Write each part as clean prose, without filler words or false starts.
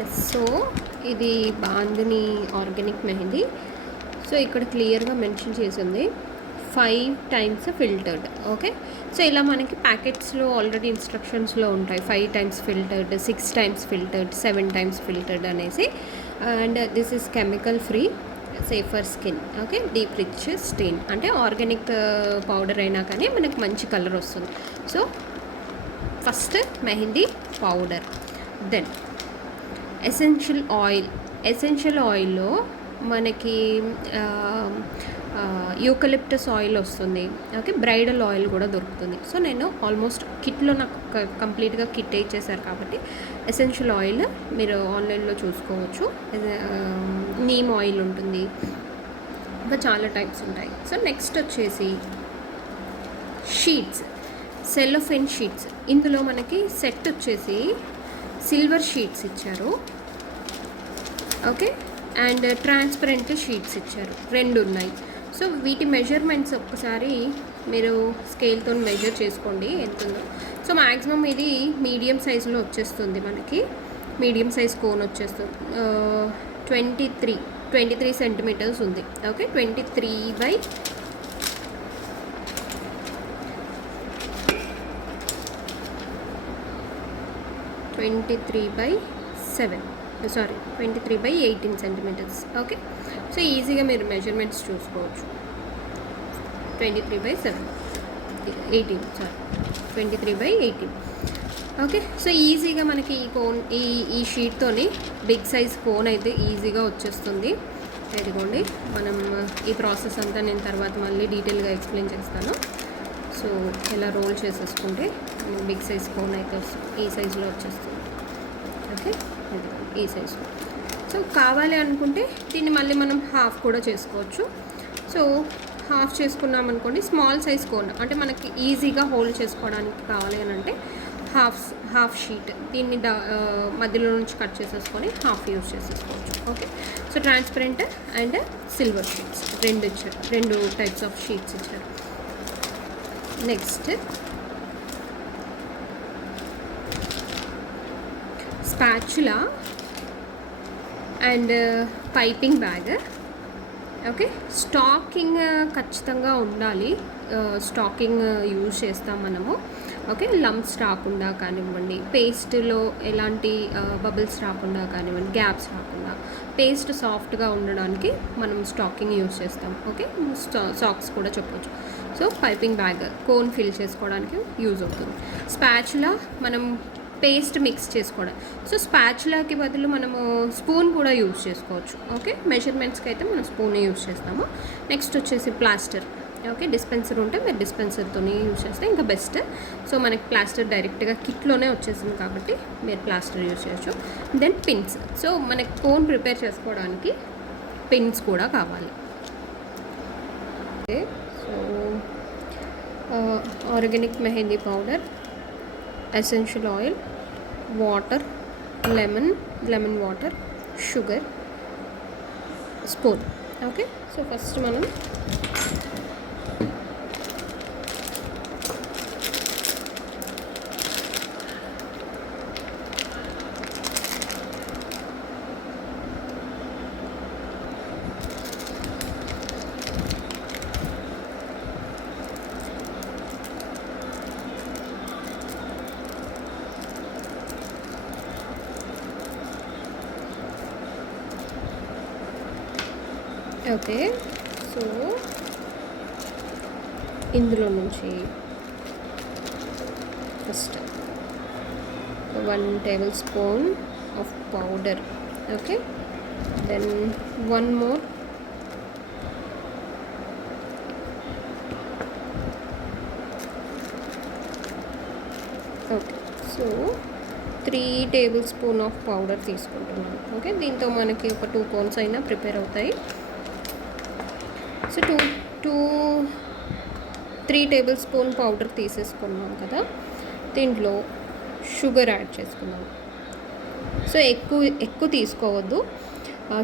Yes. So ఇది bandhani organic mehndi. So ఇక్కడ క్లియర్గా మెన్షన్ చేసింది 5 times ఫిల్టర్డ్. ఓకే. సో ఇలా మనకి ప్యాకెట్స్లో ఆల్రెడీ ఇన్స్ట్రక్షన్స్లో ఉంటాయి 5 times filtered, 6 times filtered, 7 times filtered అనేసి. And this is chemical free, safer skin. Okay. Deep rich stain అంటే ఆర్గానిక్ పౌడర్ అయినా కానీ మనకు మంచి కలర్ వస్తుంది. So first mehndi powder, then essential ఆయిల్లో మనకి యూకలిప్టస్ ఆయిల్ వస్తుంది. ఓకే. బ్రైడల్ ఆయిల్ కూడా దొరుకుతుంది. సో నేను ఆల్మోస్ట్ కిట్లో నాకు కంప్లీట్గా కిట్ ఇచ్చేసారు కాబట్టి ఎసెన్షియల్ ఆయిల్ మీరు ఆన్లైన్లో చూసుకోవచ్చు. నీమ్ ఆయిల్ ఉంటుంది, ఇంకా చాలా టైప్స్ ఉంటాయి. సో నెక్స్ట్ వచ్చేసి షీట్స్, సెలోఫెన్ షీట్స్. ఇందులో మనకి సెట్ వచ్చేసి సిల్వర్ షీట్స్ ఇచ్చారు. ఓకే. అండ్ ట్రాన్స్పరెంట్ షీట్స్ ఇచ్చారు, 2 ఉన్నాయి. సో వీటి మెజర్మెంట్స్ ఒక్కసారి మీరు స్కేల్తో మెజర్ చేసుకోండి ఎంత ఉందో. సో మ్యాక్సిమం ఇది మీడియం సైజులో వచ్చేస్తుంది మనకి, మీడియం సైజ్ కోన్ వచ్చేస్తుంది. 23 సెంటీమీటర్స్ ఉంది. ఓకే. 23/18 సెంటీమీటర్స్. ఓకే. సో ఈజీగా మీరు మెజర్మెంట్స్ చూసుకోవచ్చు. 23/18. ఓకే. సో ఈజీగా మనకి ఈ కోన్ ఈ షీట్తోని బిగ్ సైజ్ కోన్ అయితే ఈజీగా వచ్చేస్తుంది. ఇదిగోండి, మనం ఈ ప్రాసెస్ అంతా నేను తర్వాత మళ్ళీ డీటెయిల్గా ఎక్స్ప్లెయిన్ చేస్తాను. సో ఇలా రోల్ చేసేసుకుంటే బిగ్ సైజ్ కోన్ అయితే ఈ సైజులో వచ్చేస్తుంది. ఓకే. ఈ సైజులో. సో కావాలి అనుకుంటే దీన్ని మళ్ళీ మనం హాఫ్ కూడా చేసుకోవచ్చు. సో హాఫ్ చేసుకున్నాం అనుకోండి, స్మాల్ సైజ్ కోన్ అంటే మనకి ఈజీగా హోల్డ్ చేసుకోవడానికి కావాలి అని అంటే హాఫ్ షీట్ దీన్ని మధ్యలో నుంచి కట్ చేసేసుకొని హాఫ్ యూజ్ చేసేసుకోవచ్చు. Okay. So transparent and silver sheets 2 ఇచ్చారు, 2 టైప్స్ ఆఫ్ షీట్స్ ఇచ్చారు. Next spatula and piping bag. Okay. Stacking ఖచ్చితంగా ఉండాలి. స్టాకింగ్ యూజ్ చేస్తాం మనము. ఓకే. లంప్స్ రాకుండా కానివ్వండి, పేస్ట్లో ఎలాంటి బబుల్స్ రాకుండా కానివ్వండి, గ్యాప్స్ రాకుండా, పేస్ట్ సాఫ్ట్గా ఉండడానికి మనం స్టాకింగ్ యూజ్ చేస్తాం. ఓకే. సాక్స్ కూడా చెప్పవచ్చు. So piping bag cone fill చేసుకోవడానికి యూజ్ అవుతుంది. స్పాచులా మనం పేస్ట్ మిక్స్ చేసుకోవడం. సో స్పాచులాకి బదులు మనము స్పూన్ కూడా యూజ్ చేసుకోవచ్చు. ఓకే. మెజర్మెంట్స్కి అయితే మనం స్పూన్ యూజ్ చేస్తాము. నెక్స్ట్ వచ్చేసి ప్లాస్టర్. ఓకే. డిస్పెన్సర్ ఉంటే మీరు డిస్పెన్సర్తోనే యూజ్ చేస్తే ఇంకా బెస్ట్. సో మనకి ప్లాస్టర్ డైరెక్ట్గా కిట్లోనే వచ్చేసింది కాబట్టి మీరు ప్లాస్టర్ యూజ్ చేయొచ్చు. Then pins. సో మనకి కోన్ ప్రిపేర్ చేసుకోవడానికి పిన్స్ కూడా కావాలి. Okay. So organic mehndi powder, essential oil, water, lemon water, sugar, spoon. Okay. So first మనం ఓకే. సో ఇందులో నుంచి first 1 tablespoon of powder. Okay. Then 1 more okay. So 3 tablespoon of powder తీసుకుంటున్నాను. Okay. దీంతో మనకి ఒక 2 cones అయినా ప్రిపేర్ అవుతాయి. So 3 tablespoon powder తీసేసుకున్నాం కదా, దీంట్లో షుగర్ యాడ్ చేసుకున్నాం. సో ఎక్కువ తీసుకోవద్దు.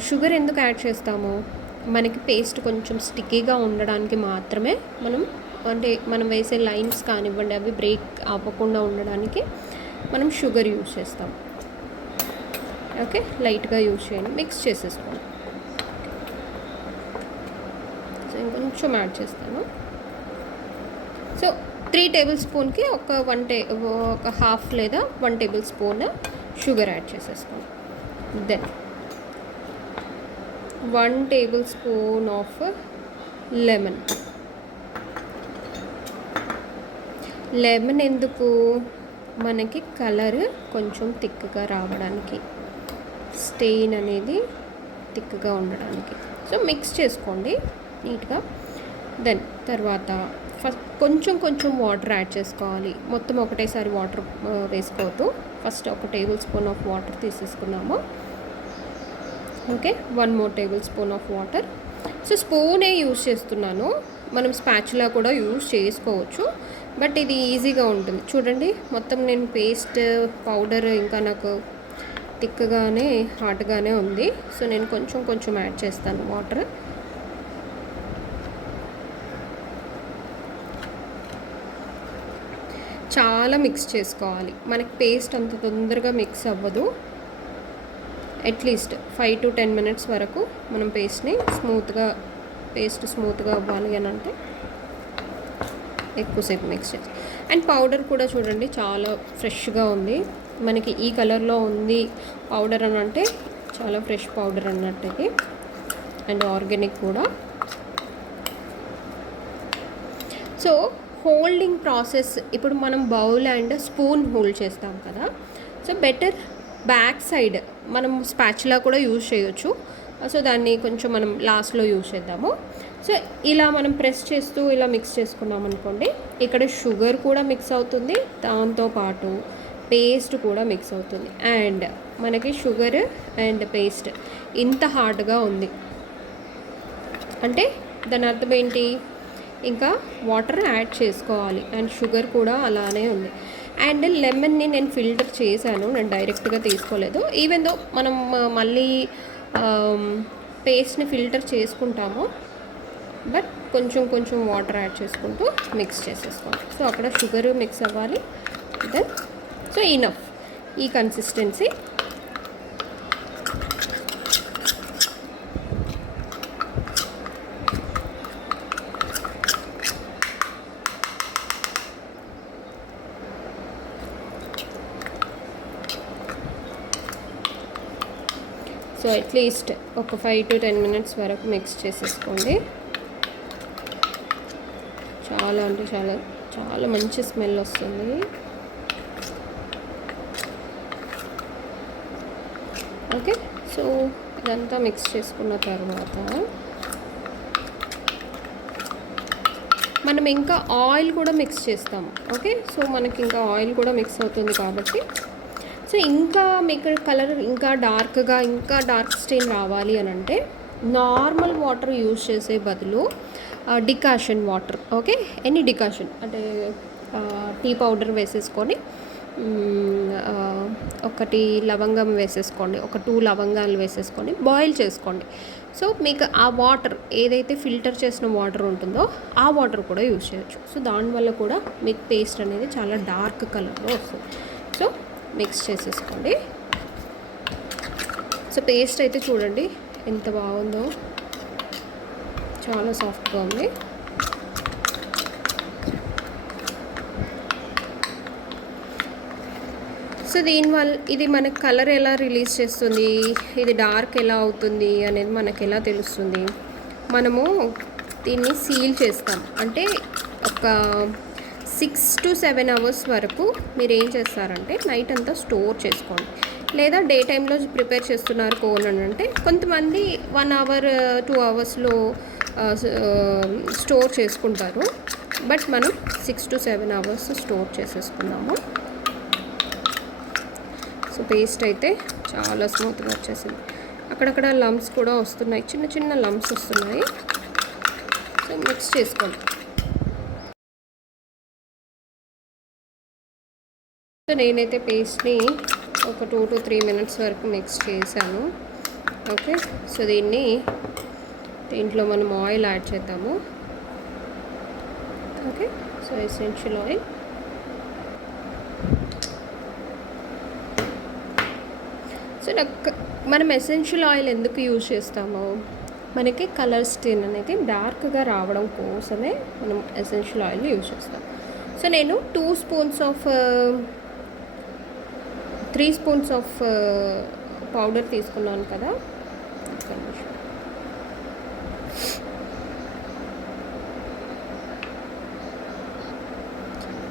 షుగర్ ఎందుకు యాడ్ చేస్తాము, మనకి పేస్ట్ కొంచెం స్టిక్కీగా ఉండడానికి మాత్రమే. మనం వేసే లైన్స్ కానివ్వండి అవి బ్రేక్ అవ్వకుండా ఉండడానికి మనం షుగర్ యూజ్ చేస్తాం. ఓకే, లైట్గా యూజ్ చేయండి, మిక్స్ చేసేసుకోండి. సో ఇంకొంచెం యాడ్ చేస్తాను. సో 3 టేబుల్ స్పూన్కి ఒక హాఫ్ లేదా 1 టేబుల్ స్పూన్ షుగర్ యాడ్ చేసేసుకోండి. Then 1 table spoon of lemon. Lemon ఎందుకు? మనకి కలర్ కొంచెం థిక్గా రావడానికి, స్టెయిన్ అనేది థిక్గా ఉండడానికి. సో మిక్స్ చేసుకోండి నీట్గా. దెన్ తర్వాత ఫస్ట్ కొంచెం వాటర్ యాడ్ చేసుకోవాలి. మొత్తం ఒకటేసారి వాటర్ వేసుకోవద్దు. First 1 table spoon of water తీసేసుకున్నాము. Okay, 1 more table spoon of water. So స్పూనే యూజ్ చేస్తున్నాను, మనం స్పాచులా కూడా యూజ్ చేసుకోవచ్చు, బట్ ఇది ఈజీగా ఉంటుంది. చూడండి, మొత్తం నేను పేస్ట్ పౌడర్ ఇంకా నాకు థిక్గానే హాట్గానే ఉంది. సో నేను కొంచెం యాడ్ చేస్తాను వాటర్. చాలా మిక్స్ చేసుకోవాలి. మనకి పేస్ట్ అంత తొందరగా మిక్స్ అవ్వదు. అట్లీస్ట్ 5 to 10 minutes వరకు మనం పేస్ట్ స్మూత్గా అవ్వాలి అని అంటే ఎక్కువసేపు మిక్స్ చేసి. అండ్ పౌడర్ కూడా చూడండి చాలా ఫ్రెష్గా ఉంది. మనకి ఈ కలర్లో ఉంది పౌడర్ అని అంటే చాలా ఫ్రెష్ పౌడర్ అన్నట్టుకి, అండ్ ఆర్గానిక్ కూడా. సో హోల్డింగ్ ప్రాసెస్, ఇప్పుడు మనం బౌల్ అండ్ స్పూన్ హోల్డ్ చేస్తాం కదా, సో బెటర్ బ్యాక్ సైడ్ మనం స్పాచులా కూడా యూజ్ చేయొచ్చు. సో దాన్ని కొంచెం మనం లాస్ట్లో యూజ్ చేద్దాము. సో ఇలా మనం ప్రెస్ చేస్తూ ఇలా మిక్స్ చేసుకున్నాం అనుకోండి, ఇక్కడ షుగర్ కూడా మిక్స్ అవుతుంది, దాంతోపాటు పేస్ట్ కూడా మిక్స్ అవుతుంది. అండ్ మనకి షుగర్ అండ్ పేస్ట్ ఇంత హార్డ్గా ఉంది అంటే దాని అర్థం ఏంటి? ఇంకా వాటర్ యాడ్ చేసుకోవాలి. అండ్ షుగర్ కూడా అలానే ఉంది. అండ్ లెమన్ని నేను ఫిల్టర్ చేశాను, నేను డైరెక్ట్గా తీసుకోలేదు. ఈవెన్ దో మనం మళ్ళీ పేస్ట్ని ఫిల్టర్ చేసుకుంటాము, బట్ కొంచెం వాటర్ యాడ్ చేసుకుంటూ మిక్స్ చేసేసుకోండి. సో అక్కడ షుగర్ మిక్స్ అవ్వాలి. దెన్ సో ఇనఫ్ ఈ కన్సిస్టెన్సీ. సో అట్లీస్ట్ ఒక 5 to 10 minutes వరకు మిక్స్ చేసేసుకోండి. చాలా అంటే చాలా మంచి స్మెల్ వస్తుంది. ఓకే, సో ఇదంతా మిక్స్ చేసుకున్న తర్వాత మనం ఇంకా ఆయిల్ కూడా మిక్స్ చేస్తాం. ఓకే, సో మనకి ఇంకా ఆయిల్ కూడా మిక్స్ అవుతుంది కాబట్టి, సో ఇంకా మీకు కలర్ ఇంకా డార్క్ స్టెయిన్ రావాలి అని అంటే నార్మల్ వాటర్ యూజ్ చేసే బదులు decoction water, okay, any decoction అంటే టీ పౌడర్ వేసేసుకొని ఒకటి లవంగం వేసేసుకోండి, ఒక 2 లవంగాలు వేసేసుకొని బాయిల్ చేసుకోండి. సో మీకు ఆ వాటర్ ఏదైతే ఫిల్టర్ చేసిన వాటర్ ఉంటుందో ఆ వాటర్ కూడా యూజ్ చేయొచ్చు. సో దానివల్ల కూడా మీకు పేస్ట్ అనేది చాలా డార్క్ కలర్లో వస్తుంది. సో మిక్స్ చేసేసుకోండి. సో పేస్ట్ అయితే చూడండి ఎంత బాగుందో, చాలా సాఫ్ట్గా ఉంది. సో దీనివల్ల ఇది మనకు కలర్ ఎలా రిలీజ్ చేస్తుంది, ఇది డార్క్ ఎలా అవుతుంది అనేది మనకు ఎలా తెలుస్తుంది? మనము దీన్ని సీల్ చేస్తాం అంటే ఒక 6 to 7 hours వరకు మీరు ఏం చేస్తారంటే నైట్ అంతా స్టోర్ చేసుకోండి. లేదా డే టైంలో ప్రిపేర్ చేస్తున్నారు కోన్ అని అంటే కొంతమంది 1 hour 2 hours స్టోర్ చేసుకుంటారు. బట్ మనం 6 to 7 hours స్టోర్ చేసేసుకున్నాము. సో పేస్ట్ అయితే చాలా స్మూత్గా వచ్చేసింది. అక్కడక్కడ లమ్స్ కూడా వస్తున్నాయి, చిన్న లమ్స్ వస్తున్నాయి. సో మిక్స్ చేసుకోండి. సో నేనైతే పేస్ట్ని ఒక 2 to 3 minutes వరకు మిక్స్ చేశాను. ఓకే, సో దీంట్లో మనం ఆయిల్ యాడ్ చేద్దాము. Okay, so essential oil. So so మనం ఎసెన్షియల్ ఆయిల్ ఎందుకు యూజ్ చేస్తాము, మనకి కలర్ స్కిన్ అనేది డార్క్గా రావడం కోసమే మనం ఎసెన్షియల్ ఆయిల్ యూజ్ చేస్తాం. సో నేను 2 spoons of 3 spoons of powder తీసుకున్నాను కదా,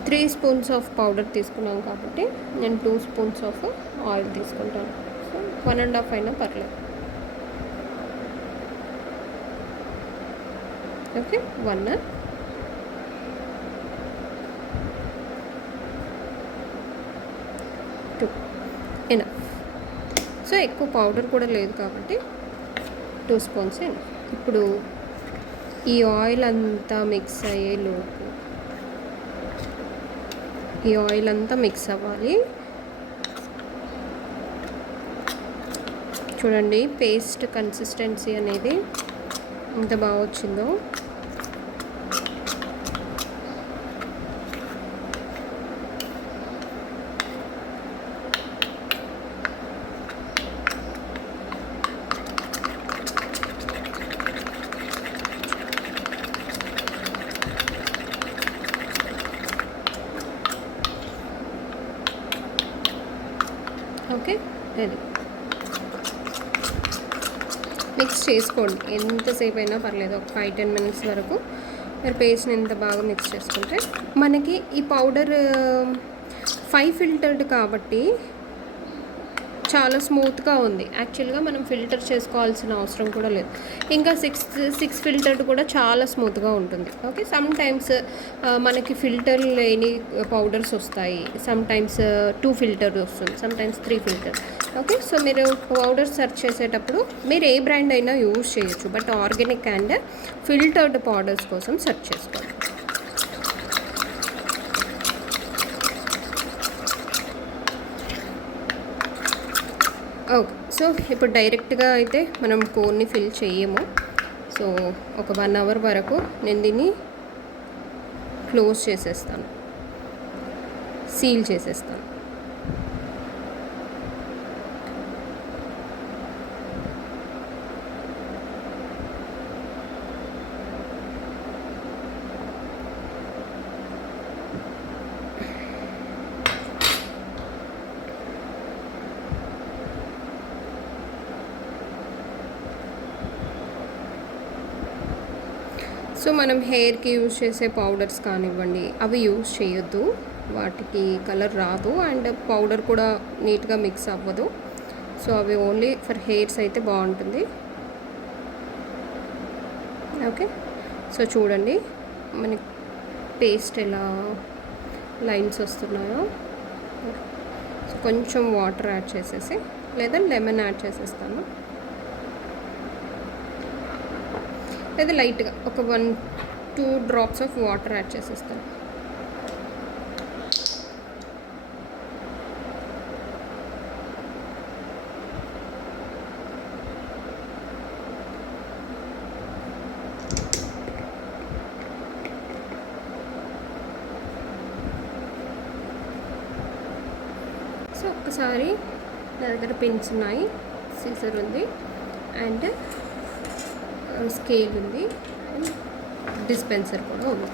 3 స్పూన్స్ ఆఫ్ పౌడర్ తీసుకున్నాను కాబట్టి నేను 2 స్పూన్స్ ఆఫ్ ఆయిల్ తీసుకుంటాను. సో 1.5 అయినా పర్లేదు. Okay, 1 2 enough. సో ఎక్కువ పౌడర్ కూడా లేదు కాబట్టి 2 స్పూన్స్ ఎనఫ్. ఇప్పుడు ఈ ఆయిల్ అంతా మిక్స్ అయ్యేలోపు ఈ ఆయిల్ అంతా మిక్స్ అవ్వాలి. చూడండి పేస్ట్ కన్సిస్టెన్సీ అనేది ఎంత బాగా వచ్చిందో. ఓకే, అది మిక్స్ చేసుకోండి. ఎంతసేపు అయినా పర్లేదు, ఒక 5-10 మినిట్స్ వరకు మీరు పేస్ట్ని ఎంత బాగా మిక్స్ చేసుకుంటే. మనకి ఈ పౌడర్ 5 ఫిల్టర్డ్ కాబట్టి చాలా స్మూత్గా ఉంది. యాక్చువల్గా మనం ఫిల్టర్ చేసుకోవాల్సిన అవసరం కూడా లేదు. ఇంకా 6 ఫిల్టర్డ్ కూడా చాలా స్మూత్గా ఉంటుంది. ఓకే, సమ్ టైమ్స్ మనకి ఫిల్టర్ లేని పౌడర్స్ వస్తాయి, సమ్ టైమ్స్ 2 ఫిల్టర్ వస్తుంది, some times 3 filter. Okay, so మీరు పౌడర్ సెర్చ్ చేసేటప్పుడు మీరు ఏ బ్రాండ్ అయినా యూజ్ చేయొచ్చు, but organic and filtered powders కోసం సెర్చ్ చేసుకోండి. ఓకే, సో ఇప్పుడు డైరెక్ట్గా అయితే మనం కోన్ని ఫిల్ చేయము. సో ఒక 1 అవర్ వరకు నేను దీన్ని క్లోజ్ చేసేస్తాను, సీల్ చేసేస్తాను. సో మనం హెయిర్కి యూజ్ చేసే పౌడర్స్ కానివ్వండి, అవి యూజ్ చేయొద్దు, వాటికి కలర్ రాదు అండ్ పౌడర్ కూడా నీట్గా మిక్స్ అవ్వదు. సో అవి ఓన్లీ ఫర్ హెయిర్స్ అయితే బాగుంటుంది. ఓకే, సో చూడండి మనకి పేస్ట్ ఎలా లైన్స్ వస్తున్నాయో. సో కొంచెం వాటర్ యాడ్ చేసేసి లేదా లెమన్ యాడ్ చేసేస్తాను, లేదా లైట్గా ఒక 1-2 డ్రాప్స్ ఆఫ్ వాటర్ యాడ్ చేసేస్తాను. సో ఒక్కసారి నా దగ్గర పిన్స్ ఉన్నాయి, సీజర్ ఉంది అండ్ స్కేల్ ఉంది, డిస్పెన్సర్ కూడా ఉంది.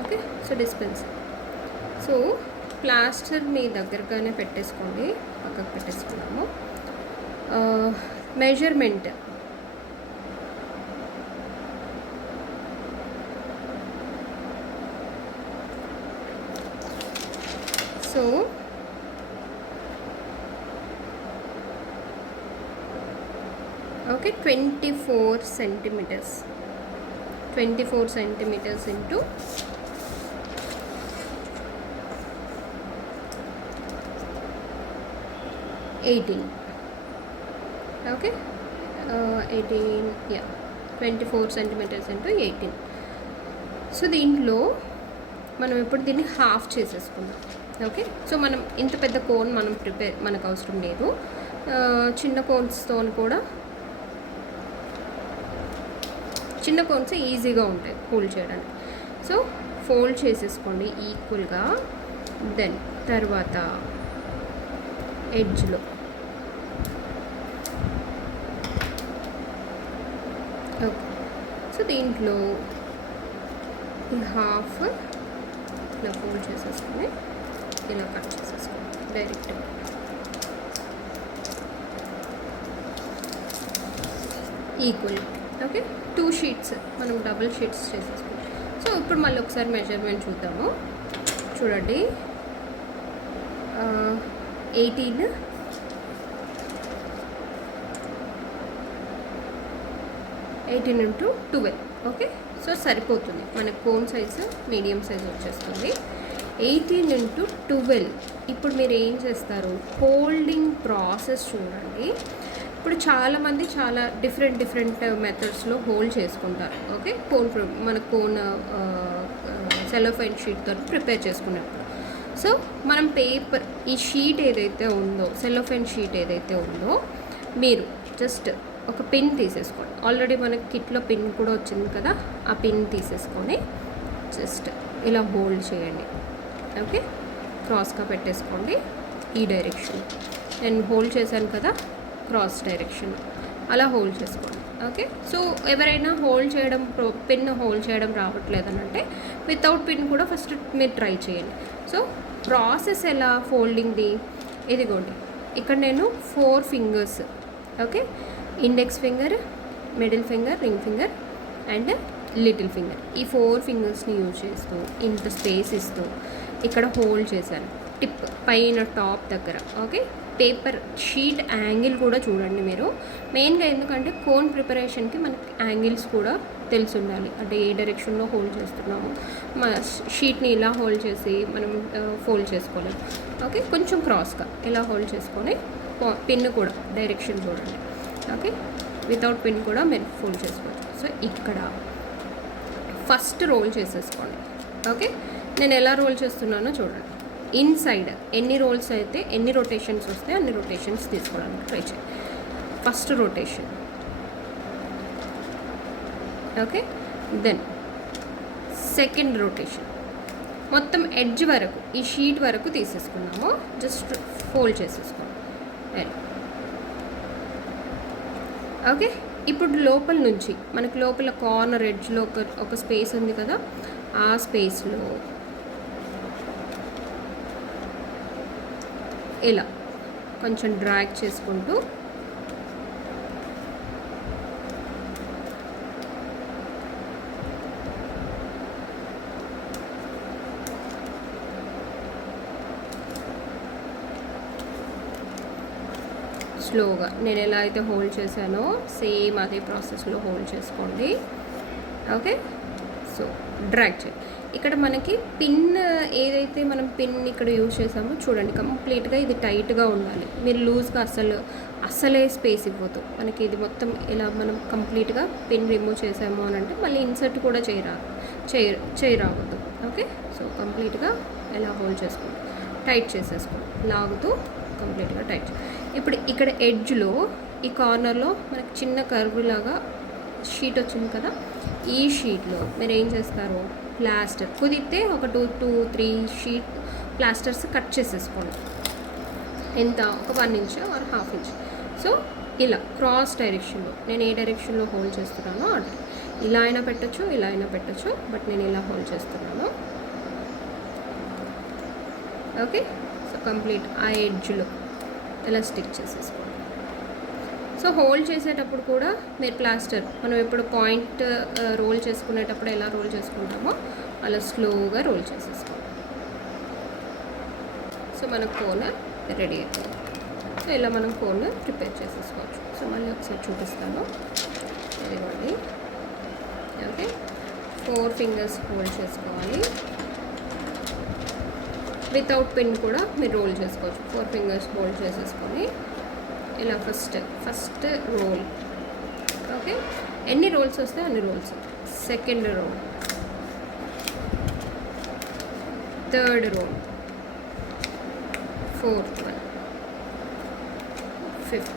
Okay, so dispenser. So plaster మీ దగ్గరగానే పెట్టేసుకోండి, పక్కకు పెట్టేసుకున్నాము. Measurement so okay, 24 centimeters. 24 centimeters into 18. Okay, 18, yeah, 24 centimeters into 18. So దీంట్లో మనం ఇప్పుడు దీన్ని హాఫ్ చేసేసుకుందాం. ఓకే, సో మనం ఇంత పెద్ద కోన్ మనకు అవసరం లేదు, చిన్న కోన్స్తో కూడా, చిన్న కోన్స్ ఈజీగా ఉంటాయి ఫోల్డ్ చేయడానికి. సో ఫోల్డ్ చేసేసుకోండి ఈక్వల్గా. దెన్ తర్వాత ఎడ్జ్లో. ఓకే, సో దీంట్లో ఈ హాఫ్ ఇలా ఫోల్డ్ చేసేసుకొని ఇలా కట్ చేసేసుకోండి డైరెక్ట్గా. ఈక్వల్. ఓకే, 2 షీట్స్ మనం డబుల్ షీట్స్ చేసేసుకుంటాం. సో ఇప్పుడు మళ్ళీ ఒకసారి మెజర్మెంట్ చూద్దాము. చూడండి, 18 into 12. ఓకే, సో సరిపోతుంది మనకు. కోన్ సైజు మీడియం సైజ్ వచ్చేస్తుంది. 18 into 12. ఇప్పుడు మీరు ఏం చేస్తారు, హోల్డింగ్ ప్రాసెస్ చూడండి. ఇప్పుడు చాలామంది చాలా డిఫరెంట్ మెథడ్స్లో హోల్డ్ చేసుకుంటారు. ఓకే, మన కోన్ సెలోఫైన్ షీట్తో ప్రిపేర్ చేసుకున్నప్పుడు. సో మనం పేపర్, ఈ షీట్ ఏదైతే ఉందో, సెలోఫైన్ షీట్ ఏదైతే ఉందో, మీరు జస్ట్ ఒక పిన్ తీసేసుకోండి. ఆల్రెడీ మనకి కిట్లో పిన్ కూడా వచ్చింది కదా, ఆ పిన్ తీసేసుకొని జస్ట్ ఇలా హోల్డ్ చేయండి. ఓకే, క్రాస్గా పెట్టేసుకోండి ఈ డైరెక్షన్. నేను హోల్డ్ చేశాను కదా క్రాస్ డైరెక్షన్, అలా హోల్డ్ చేసుకోండి. ఓకే, సో ఎవరైనా హోల్డ్ చేయడం, పిన్ హోల్డ్ చేయడం రావట్లేదని అంటే వితౌట్ పిన్ కూడా ఫస్ట్ మీరు ట్రై చేయండి. సో ప్రాసెస్ ఎలా ఫోల్డింగ్ది, ఇదిగోండి ఇక్కడ నేను 4 fingers, okay, index finger, middle finger, ring finger and little finger, ఈ 4 ఫింగర్స్ని యూజ్ చేస్తూ ఇంత స్పేస్ ఇస్తూ ఇక్కడ హోల్డ్ చేశాను టిప్ పైన టాప్ దగ్గర. ఓకే, పేపర్ షీట్ యాంగిల్ కూడా చూడండి మీరు మెయిన్గా, ఎందుకంటే కోన్ ప్రిపరేషన్కి మనకి యాంగిల్స్ కూడా తెలిసి ఉండాలి. అంటే ఏ డైరెక్షన్లో హోల్డ్ చేస్తున్నాము, మన షీట్ని ఇలా హోల్డ్ చేసి మనం ఫోల్డ్ చేసుకోలేము. ఓకే, కొంచెం క్రాస్గా ఇలా హోల్డ్ చేసుకొని పిన్ కూడా డైరెక్షన్ చూడండి. ఓకే, వితౌట్ పిన్ కూడా మీరు ఫోల్డ్ చేసుకోవచ్చు. సో ఇక్కడ ఫస్ట్ రోల్ చేసేసుకోండి. ఓకే, నేను ఎలా రోల్ చేస్తున్నానో చూడండి. ఇన్సైడ్ ఎన్ని రోల్స్ అయితే, ఎన్ని రొటేషన్స్ వస్తే అన్ని రొటేషన్స్ తీసుకోవడానికి ట్రై చేయండి. First rotation. Okay, then second rotation. మొత్తం ఎడ్జ్ వరకు, ఈ షీట్ వరకు తీసేసుకున్నాము. జస్ట్ ఫోల్డ్ చేసేసుకోండి. ఓకే, ఇప్పుడు లోపల నుంచి మనకి లోపల కార్నర్ ఎడ్జ్లో ఒక స్పేస్ ఉంది కదా, ఆ స్పేస్లో ఇలా కొంచెం డ్రాగ్ చేసుకుంటూ స్లోగా నేను ఎలా అయితే హోల్డ్ చేశానో సేమ్ అదే ప్రాసెస్లో హోల్డ్ చేసుకోండి. ఓకే, సో డ్రాగ్ చేయండి. ఇక్కడ మనకి పిన్ ఏదైతే మనం పిన్ ఇక్కడ యూజ్ చేసామో చూడండి, కంప్లీట్గా ఇది టైట్గా ఉండాలి. మీరు లూజ్గా అస్సలే స్పేస్ ఇవ్వద్దు. మనకి ఇది మొత్తం ఇలా మనం కంప్లీట్గా పిన్ రిమూవ్ చేసాము అని అంటే మళ్ళీ ఇన్సర్ట్ కూడా చేయరావద్దు. ఓకే, సో కంప్లీట్గా ఎలా హోల్డ్ చేసుకోండి, టైట్ చేసేసుకోండి, లాగుతూ కంప్లీట్గా టైట్. ఇప్పుడు ఇక్కడ ఎడ్జ్లో ఈ కార్నర్లో మనకి చిన్న కర్వ్ లాగా షీట్ వచ్చింది కదా, ఈ షీట్లో మీరు ఏం చేస్తారు, ప్లాస్టర్ కుదిరితే ఒక 2-3 షీట్ ప్లాస్టర్స్ కట్ చేసేసుకోండి. ఎంత, ఒక 1 ఇంచ్ ఆర్ ½ ఇంచ్. సో ఇలా క్రాస్ డైరెక్షన్లో, నేను ఏ డైరెక్షన్లో హోల్డ్ చేస్తున్నానో అటు, ఇలా అయినా పెట్టచ్చు, ఇలా అయినా పెట్టచ్చు, బట్ నేను ఇలా హోల్డ్ చేస్తున్నాను. ఓకే, సో కంప్లీట్ ఆ ఎడ్జ్లో ఇలా స్టిక్ చేసేసుకోండి. సో హోల్డ్ చేసేటప్పుడు కూడా మీరు ప్లాస్టర్, మనం ఎప్పుడు పాయింట్ రోల్ చేసుకునేటప్పుడు ఎలా రోల్ చేసుకుంటామో అలా స్లోగా రోల్ చేసేసుకోండి. సో మన కోన్ రెడీ అవుతుంది. సో ఇలా మనం కోన్ ప్రిపేర్ చేసేసుకోవచ్చు. సో మళ్ళీ ఒకసారి చూపిస్తాను, ఇదిగోండి. ఓకే, 4 ఫింగర్స్ హోల్డ్ చేసుకోవాలి. వితౌట్ పిన్ కూడా మీరు రోల్ చేసుకోవచ్చు. 4 ఫింగర్స్ హోల్డ్ చేసేసుకొని ఇలా ఫస్ట్ రోల్. ఓకే, ఎన్ని రోల్స్ వస్తే అన్ని rolls. Second roll, third roll, fourth one, fifth,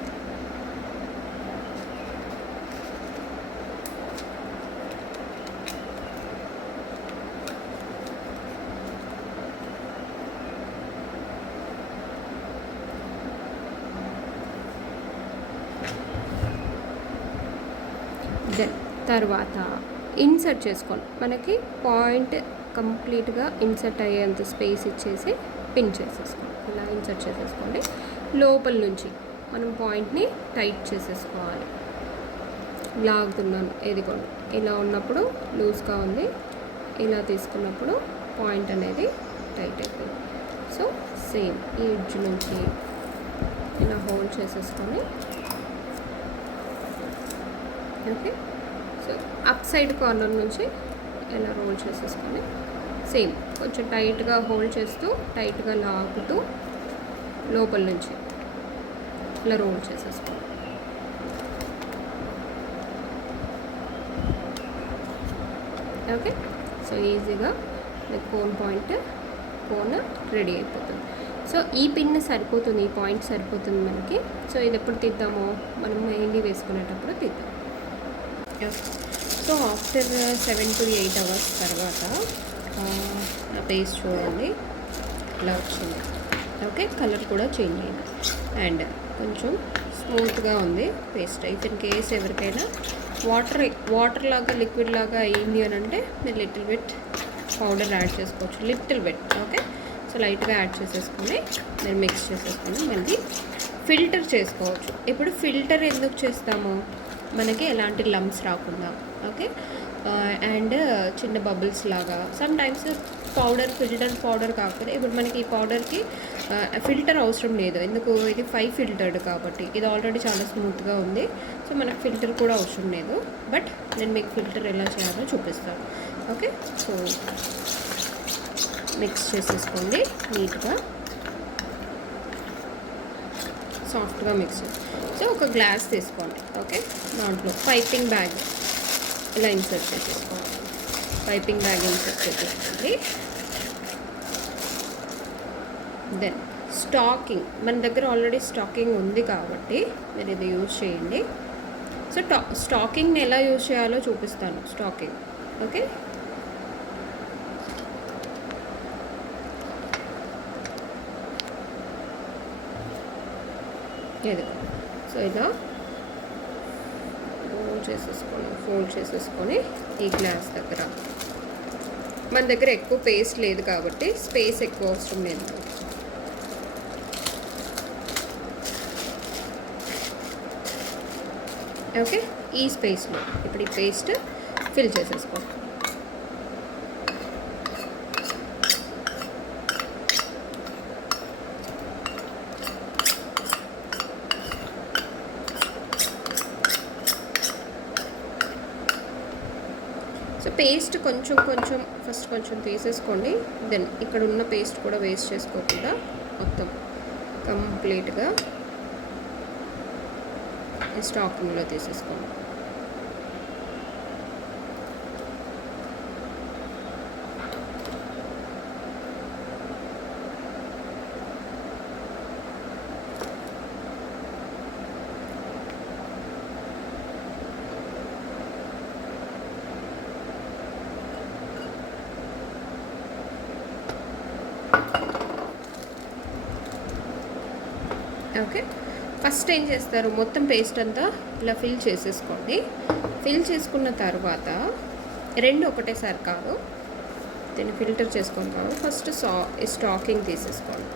then తర్వాత ఇన్సర్ట్ చేసుకోండి. మనకి పాయింట్ కంప్లీట్గా ఇన్సర్ట్ అయ్యేంత స్పేస్ ఇచ్చేసి పిన్ చేసేసుకోండి. ఇలా ఇన్సర్ట్ చేసేసుకోండి. లోపల నుంచి మనం పాయింట్ని టైట్ చేసేసుకోవాలి. లాగుతున్నాను, ఎదిగోండి. ఇలా ఉన్నప్పుడు లూజ్గా ఉంది, ఇలా తీసుకున్నప్పుడు పాయింట్ అనేది టైట్ అయిపోయింది. సో సేమ్ ఈ ఎడ్జ్ నుంచి ఇలా హోల్డ్ చేసేసుకొని, okay. So up side corner నుంచి ఇలా రోల్ చేసేసుకొని సేమ్ కొంచెం టైట్గా హోల్డ్ చేస్తూ టైట్గా లాగుతూ లోపల నుంచి ఇలా రోల్ చేసేసుకోండి. ఓకే. సో ఈజీగా మీకు కోన్ రెడీ అయిపోతుంది. సో ఈ పిన్ సరిపోతుంది, ఈ పాయింట్ సరిపోతుంది మనకి. సో ఇది ఎప్పుడు తీద్దామో మనం మెహందీ వేసుకునేటప్పుడు తీద్దాం. సో ఆఫ్టర్ 7 to 8 hours తర్వాత ఆ పేస్ట్ చూడండి ఇలా వచ్చింది. ఓకే, కలర్ కూడా చేంజ్ అయింది అండ్ కొంచెం స్మూత్గా ఉంది పేస్ట్. ఇఫ్ ఇన్ కేస్ ఎవరికైనా వాటర్ లాగా లిక్విడ్ లాగా అయ్యింది అని అంటే మీరు లిటిల్ బిట్ పౌడర్ యాడ్ చేసుకోవచ్చు, లిటిల్ బిట్. ఓకే, సో లైట్గా యాడ్ చేసేసుకొని మీరు మిక్స్ చేసేసుకొని మళ్ళీ ఫిల్టర్ చేసుకోవచ్చు. ఇప్పుడు ఫిల్టర్ ఎందుకు చేస్తాము, మనకి ఎలాంటి లంప్స్ రాకుండా. ఓకే, అండ్ చిన్న బబుల్స్ లాగా సమ్ టైమ్స్ ఫిల్టర్ పౌడర్ కాకపోతే ఇప్పుడు మనకి ఈ పౌడర్కి ఫిల్టర్ అవసరం లేదు. ఎందుకు, ఇది 5 ఫిల్టర్డ్ కాబట్టి. ఇది ఆల్రెడీ చాలా స్మూత్గా ఉంది, సో మనకు ఫిల్టర్ కూడా అవసరం లేదు. బట్ నేను మీకు ఫిల్టర్ ఎలా చేయాలో చూపిస్తాను. ఓకే, సో మిక్స్ చేసేసుకోండి నీట్గా, సాఫ్ట్గా మిక్స్. సో ఒక గ్లాస్ తీసుకోండి. ఓకే, దాంట్లో పైపింగ్ బ్యాగ్ ఇలా ఇన్సర్ట్ చేసేసుకోండి. పైపింగ్ బ్యాగ్ ఇన్సర్ట్ చేసేసుకోండి. దెన్ స్టాకింగ్, మన దగ్గర ఆల్రెడీ స్టాకింగ్ ఉంది కాబట్టి మీరు ఇది యూజ్ చేయండి. సో స్టాకింగ్ని ఎలా యూజ్ చేయాలో చూపిస్తాను. Stacking, okay. ఇది సో ఇలా ఫోల్డ్ చేసేసుకొని ఈ గ్లాస్ దగ్గర, మన దగ్గర ఎక్కువ పేస్ట్ లేదు కాబట్టి స్పేస్ ఎక్కువ అవసరం లేదు. ఓకే, ఈ స్పేస్లో ఇప్పుడు ఈ పేస్ట్ ఫిల్ చేసేసుకోండి. సో పేస్ట్ కొంచెం ఫస్ట్ కొంచెం తీసేసుకోండి. దెన్ ఇక్కడ ఉన్న పేస్ట్ కూడా వేస్ట్ చేసుకోకుండా మొత్తం కంప్లీట్గా స్టాకింగ్లో తీసేసుకోండి. ఓకే, ఫస్ట్ ఏం చేస్తారు, మొత్తం పేస్ట్ అంతా ఇలా ఫిల్ చేసేసుకోండి. ఫిల్ చేసుకున్న తర్వాత రెండు ఒకటేసారి కాదు, దీన్ని ఫిల్టర్ చేసుకొని కాదు, ఫస్ట్ స్టాకింగ్ తీసేసుకోండి.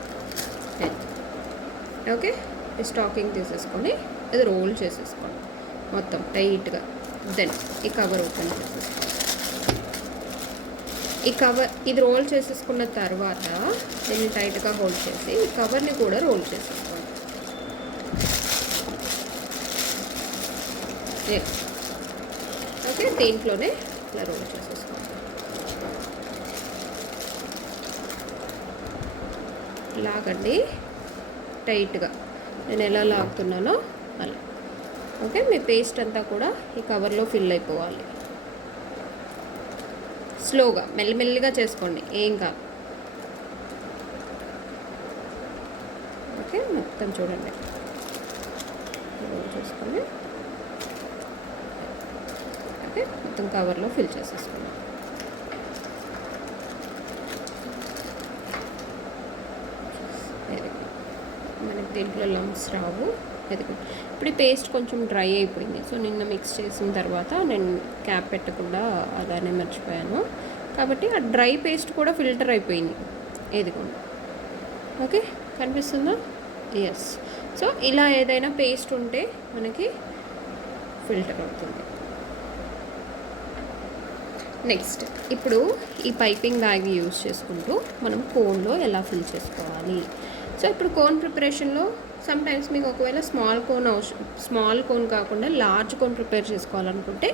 ఓకే, ఈ స్టాకింగ్ తీసేసుకొని ఇది రోల్ చేసేసుకోండి మొత్తం టైట్గా. దెన్ ఈ కవర్ ఓపెన్ చేసేసుకోండి. ఈ కవర్ ఇది రోల్ చేసేసుకున్న తర్వాత దీన్ని టైట్గా హోల్డ్ చేసి ఈ కవర్ని కూడా రోల్ చేసేసుకోండి. ఓకే, దీంట్లోనే ఇలా రోల్ చేసేసుకోండి. లాగండి టైట్గా, నేను ఎలా లాగుతున్నానో అలా. ఓకే, మీ పేస్ట్ అంతా కూడా ఈ కవర్లో ఫిల్ అయిపోవాలి. స్లోగా మెల్లిమెల్లిగా చేసుకోండి, ఏం కాదు. ఓకే, మొత్తం చూడండి రోల్ చేసుకొని ఓకే మొత్తం కవర్లో ఫిల్ చేసేసుకోండి. మనకి దీంట్లో లంప్స్ రావు. ఎదుగు. ఇప్పుడు ఈ పేస్ట్ కొంచెం డ్రై అయిపోయింది. సో నిన్న మిక్స్ చేసిన తర్వాత నేను క్యాప్ పెట్టకుండా అలానే మర్చిపోయాను, కాబట్టి ఆ డ్రై పేస్ట్ కూడా ఫిల్టర్ అయిపోయింది. ఎదుగుండి. ఓకే, కనిపిస్తుందా? ఎస్. సో ఇలా ఏదైనా పేస్ట్ ఉంటే మనకి ఫిల్టర్ అవుతుంది. నెక్స్ట్ ఇప్పుడు ఈ పైపింగ్ బ్యాగ్ యూజ్ చేసుకుంటూ మనం కోన్లో ఎలా ఫిల్ చేసుకోవాలి. సో ఇప్పుడు కోన్ ప్రిపరేషన్లో సమ్ టైమ్స్ మీకు ఒకవేళ స్మాల్ కోన్ కాకుండా లార్జ్ కోన్ ప్రిపేర్ చేసుకోవాలనుకుంటే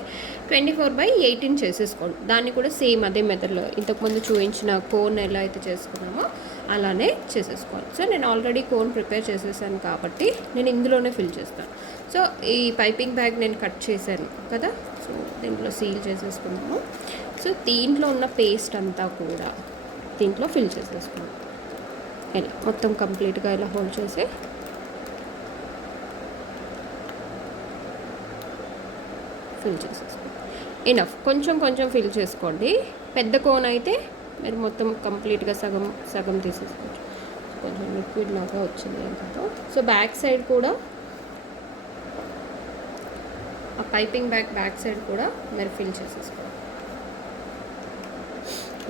24/18 చేసేసుకోండి. దాన్ని కూడా సేమ్ అదే మెథడ్లో ఇంతకుముందు చూపించిన కోన్ ఎలా అయితే చేసుకున్నామో అలానే చేసేసుకోవాలి. సో నేను ఆల్రెడీ కోన్ ప్రిపేర్ చేసేసాను కాబట్టి నేను ఇందులోనే ఫిల్ చేస్తాను. సో ఈ పైపింగ్ బ్యాగ్ నేను కట్ చేశాను కదా, సో దీంట్లో సీల్ చేసేసుకున్నాము. సో దీంట్లో ఉన్న పేస్ట్ అంతా కూడా దీంట్లో ఫిల్ చేసేసుకున్నాం. ఇలా మొత్తం కంప్లీట్గా ఇలా హోల్డ్ చేసి ఫిల్ చేసేసుకోండి. ఇనఫ్, కొంచెం కొంచెం ఫిల్ చేసుకోండి. పెద్ద కోన్ అయితే మీరు మొత్తం కంప్లీట్గా సగం సగం తీసేసుకోవచ్చు. కొంచెం లిక్విడ్ లాగా వచ్చింది ఏంటో. సో బ్యాక్ సైడ్ కూడా ఆ పైపింగ్ బ్యాక్ సైడ్ కూడా మీరు ఫిల్ చేసేసుకోవాలి.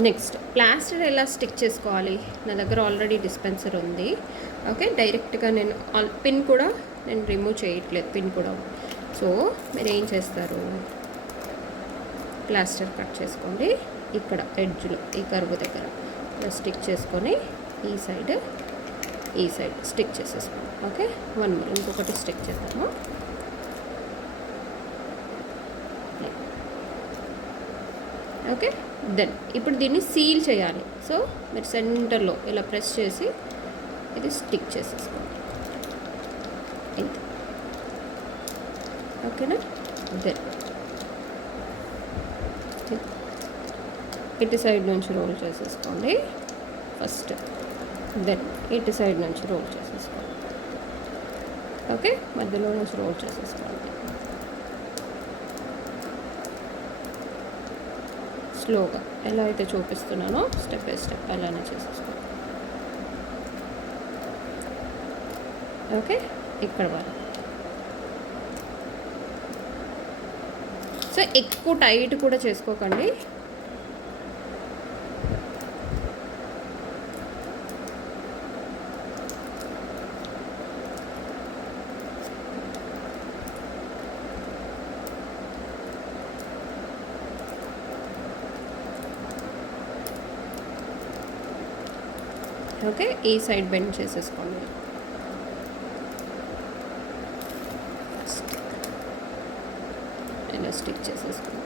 నెక్స్ట్ ప్లాస్టర్ ఎలా స్టిక్ చేసుకోవాలి. నా దగ్గర ఆల్రెడీ డిస్పెన్సర్ ఉంది. ఓకే, డైరెక్ట్గా నేను పిన్ కూడా నేను రిమూవ్ చేయట్లేదు, పిన్ కూడా. సో మీరు ఏం చేస్తారు, ప్లాస్టర్ కట్ చేసుకోండి. ఇక్కడ ఎడ్జ్లో ఈ కర్వ్ దగ్గర స్టిక్ చేసుకొని ఈ సైడ్ స్టిక్ చేసేసుకోండి. ఓకే, వన్ మోర్ ఇంకొకటి స్టిక్ చేద్దాము. ఓకే, దెన్ ఇప్పుడు దీన్ని సీల్ చేయాలి. సో మీరు సెంటర్లో ఇలా ప్రెస్ చేసి ఇది స్టిక్ చేసేసుకోండి. ఇంత ఓకేనా. దెన్ ఇటు సైడ్ నుంచి రోల్ చేసేసుకోండి ఫస్ట్, దెన్ ఇటు సైడ్ నుంచి రోల్ చేసేసుకోండి. ఓకే, మధ్యలో నుంచి రోల్ చేసేసుకోండి. స్లోగా ఎలా అయితే చూపిస్తున్నానో స్టెప్ బై స్టెప్ అలానే చేసేసుకోండి. ఓకే, ఇక్కడ వరకు. సో ఎక్కువ టైట్ కూడా చేసుకోకండి. ఓకే, ఈ సైడ్ బెండ్ చేసేసుకోండి. ఇలా స్టిక్ చేసేసుకోండి.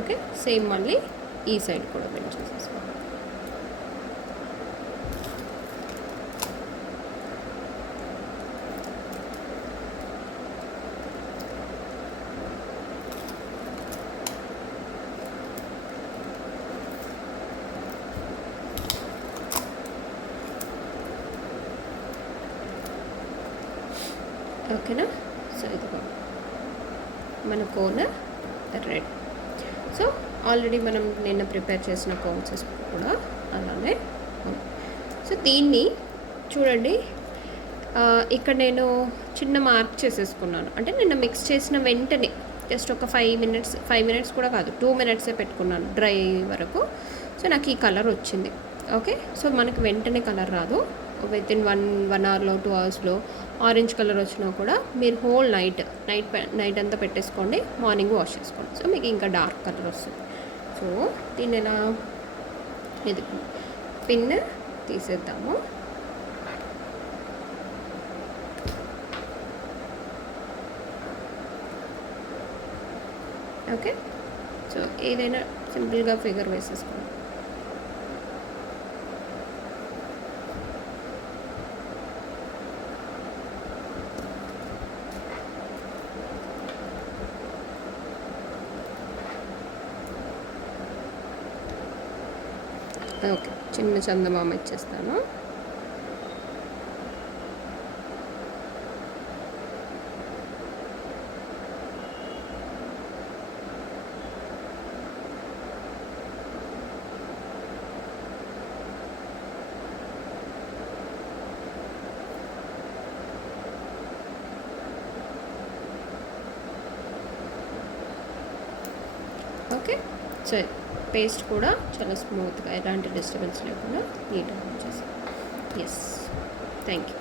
ఓకే, సేమ్ మళ్ళీ ఈ సైడ్ కూడా బెండ్ చేసేసుకోండి. ఓకేనా. సో ఇదిగో మన కోన్ రెడ్. సో ఆల్రెడీ మనం నిన్న ప్రిపేర్ చేసిన కోన్స్ కూడా అలానే ఉంది. సో దీన్ని చూడండి, ఇక్కడ నేను చిన్న మార్క్ చేసేసుకున్నాను. అంటే నిన్న మిక్స్ చేసిన వెంటనే జస్ట్ ఒక 5 మినిట్స్ కూడా కాదు, 2 మినిట్సే పెట్టుకున్నాను డ్రై వరకు. సో నాకు ఈ కలర్ వచ్చింది. ఓకే, సో మనకి వెంటనే కలర్ రాదు. వితిన్ 1 అవర్లో 2 అవర్స్లో ఆరెంజ్ కలర్ వచ్చినా కూడా మీరు హోల్ నైట్ అంతా పెట్టేసుకోండి, మార్నింగ్ వాష్ చేసుకోండి. సో మీకు ఇంకా డార్క్ కలర్ వస్తుంది. సో దీన్ని ఎలా ఇది పిన్ తీసేద్దాము. ఓకే, సో ఏదైనా సింపుల్గా ఫిగర్ వేసేసుకోండి. ఓకే, చిన్న చందమామ ఇచ్చేస్తాను. ఓకే. సో పేస్ట్ కూడా చాలా స్మూత్గా ఎలాంటి డిస్టర్బెన్స్ లేకుండా నీట్గా వచ్చేసాం. Yes, thank you.